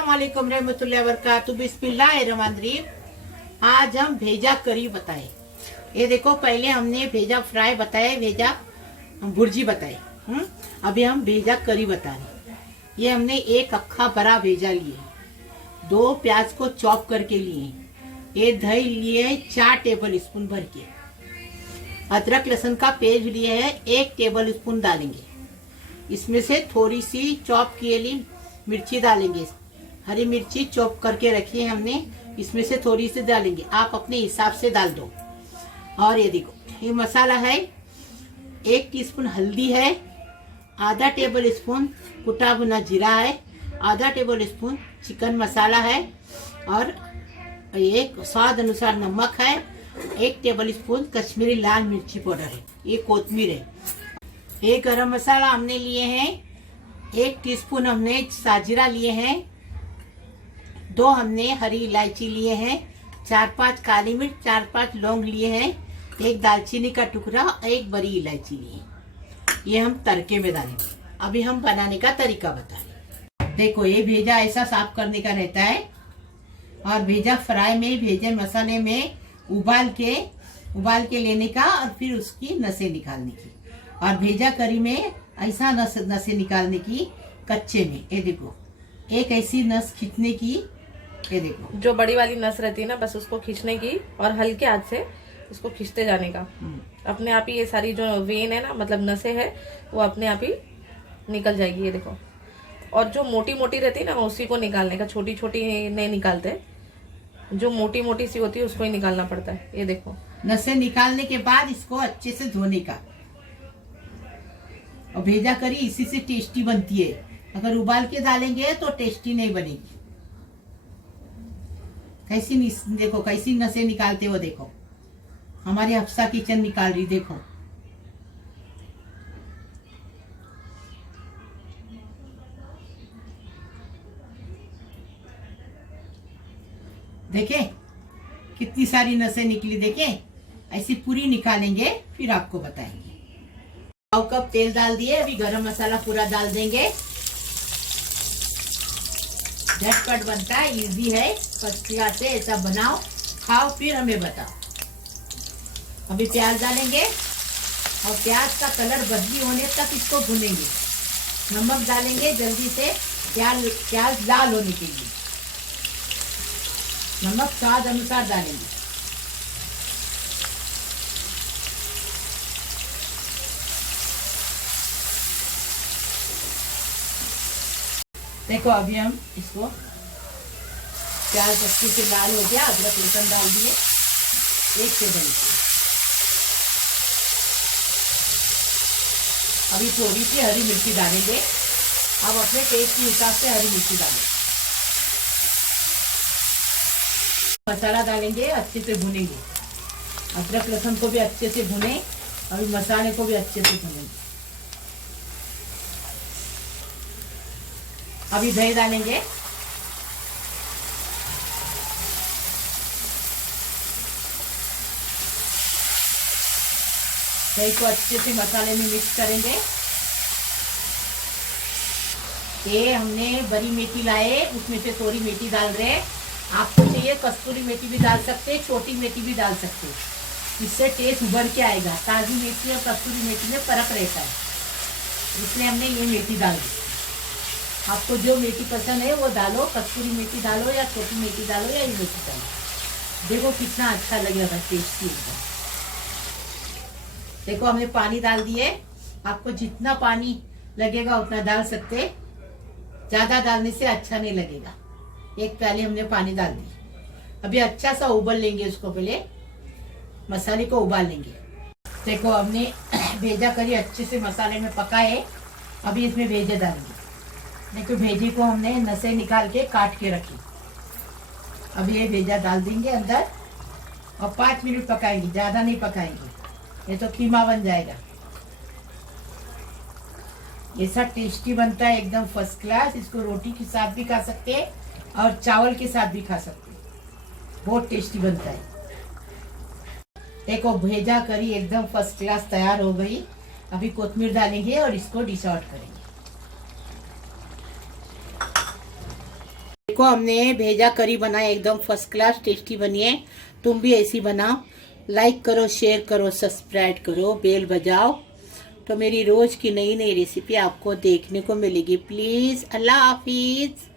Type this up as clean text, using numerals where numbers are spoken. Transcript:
अस्सलामुअलैकुम रहमतुल्लाहि व बरकातुहू। बिस्मिल्लाहिर्रहमानिर्रहीम। आज हम भेजा करी बताए। ये देखो, पहले हमने भेजा फ्राई बताए, भेजा भुर्जी बताए। अभी हम भेजा करी बता रहे। ये हमने एक अक्खा बड़ा भेजा लिए, 2 प्याज को चॉप करके लिए, ये दही लिए 4 टेबल स्पून भर के, अदरक लहसुन का पेस्ट लिए है 1 टेबल स्पून डालेंगे। इसमें से थोड़ी सी चॉप किए ली मिर्ची डालेंगे, हरी मिर्ची चॉप करके रखी है हमने, इसमें से थोड़ी सी डालेंगे, आप अपने हिसाब से डाल दो। और ये देखो, ये मसाला है, 1 टीस्पून हल्दी है, आधा टेबल स्पून कुटा भुना जीरा है, आधा टेबल स्पून चिकन मसाला है, और एक स्वाद अनुसार नमक है, 1 टेबल स्पून कश्मीरी लाल मिर्ची पाउडर है, ये कोतमीर है। ये गरम मसाला हमने लिए हैं, 1 टीस्पून हमने साजीरा लिए हैं, 2 हमने हरी इलायची लिए हैं, 4-5 काली मिर्च, 4-5 लौंग लिए हैं, 1 दालचीनी का टुकड़ा, 1 बड़ी इलायची लिए। ये हम तड़के में डालेंगे। अभी हम बनाने का तरीका बता रहे। देखो, ये भेजा ऐसा साफ करने का रहता है, और भेजा फ्राई में भेजे मसाले में उबाल के लेने का, और फिर उसकी नसें निकालने की। और भेजा करी में ऐसा नसें निकालने की कच्चे में। ये देखो, एक ऐसी नस खींचने की, ये देखो जो बड़ी वाली नस रहती है ना, बस उसको खींचने की, और हल्के हाथ से उसको खींचते जाने का। अपने आप ही ये सारी जो वेन है ना, मतलब नसें है, वो अपने आप ही निकल जाएगी। ये देखो, और जो मोटी मोटी रहती है ना, उसी को निकालने का, छोटी छोटी नहीं निकालते, जो मोटी मोटी सी होती है उसको ही निकालना पड़ता है। ये देखो, नसें निकालने के बाद इसको अच्छे से धोने का। और भेजा करी इसी से टेस्टी बनती है, अगर उबाल के डालेंगे तो टेस्टी नहीं बनेगी। देखो कैसी नसें निकालते हो, देखो हमारी हफ्सा किचन निकाल रही, देखो देखे कितनी सारी नसें निकली, देखे ऐसी पूरी निकालेंगे, फिर आपको बताएंगे। 1 कप तेल डाल दिए, अभी गरम मसाला पूरा डाल देंगे। झटपट बनता है, इजी है, पत्तियां से ऐसा बनाओ, खाओ, फिर हमें बताओ। अभी प्याज डालेंगे, और प्याज का कलर बदली होने तक इसको भूनेंगे। नमक डालेंगे जल्दी से, प्याज लाल होने के लिए। नमक स्वाद अनुसार डालेंगे। देखो, अभी हम इसको, प्याज अच्छे से लाल हो गया, अदरक लहसुन डाल दिए 1 टेबल स्पून। अभी थोड़ी सी हरी मिर्ची डालेंगे, आप अपने टेस्ट के हिसाब से हरी मिर्ची डालें। मसाला डालेंगे, अच्छे से भुनेंगे, अदरक लहसुन को भी अच्छे से भुने, अभी मसाले को भी अच्छे से भुनेंगे। अभी दही डालेंगे, दही को अच्छे से मसाले में मिक्स करेंगे। ये हमने बड़ी मेथी लाए, उसमें से थोड़ी मेथी डाल रहे हैं, आपको चाहिए कस्तूरी मेथी भी डाल सकते हैं, छोटी मेथी भी डाल सकते हैं, इससे टेस्ट उभर के आएगा। ताजी मेथी और कस्तूरी मेथी में फर्क रहता है, इसलिए हमने ये मेथी डाल दी। आपको जो मेथी पसंद है वो डालो, कस्तूरी मेथी डालो या छोटी मेथी डालो या ये मेथी डालो। देखो कितना अच्छा लगेगा, टेस्टी एकदम। देखो, हमने पानी डाल दिए, आपको जितना पानी लगेगा उतना डाल सकते, ज्यादा डालने से अच्छा नहीं लगेगा। 1 प्याली हमने पानी डाल दी। अभी अच्छा सा उबाल लेंगे उसको, पहले मसाले को उबाल लेंगे। देखो, हमने भेजा करी अच्छे से मसाले में पकाए, अभी इसमें भेजे डालेंगे। देखो, भेजे को हमने नसें निकाल के काट के रखी, अभी ये भेजा डाल देंगे अंदर, और 5 मिनट पकाएंगे, ज्यादा नहीं पकाएंगे, ये तो कीमा बन जाएगा। ये सब टेस्टी बनता है, एकदम फर्स्ट क्लास। इसको रोटी के साथ भी खा सकते हैं, और चावल के साथ भी खा सकते हैं, बहुत टेस्टी बनता है। देखो, भेजा करी एकदम फर्स्ट क्लास तैयार हो गई। अभी कोतमीर डालेंगे और इसको डिश आउट करेंगे। देखो हमने भेजा करी बनाया, एकदम फर्स्ट क्लास टेस्टी बनी है। तुम भी ऐसी बनाओ। लाइक करो, शेयर करो, सब्सक्राइब करो, बेल बजाओ, तो मेरी रोज की नई नई रेसिपी आपको देखने को मिलेगी। प्लीज, अल्लाह हाफिज।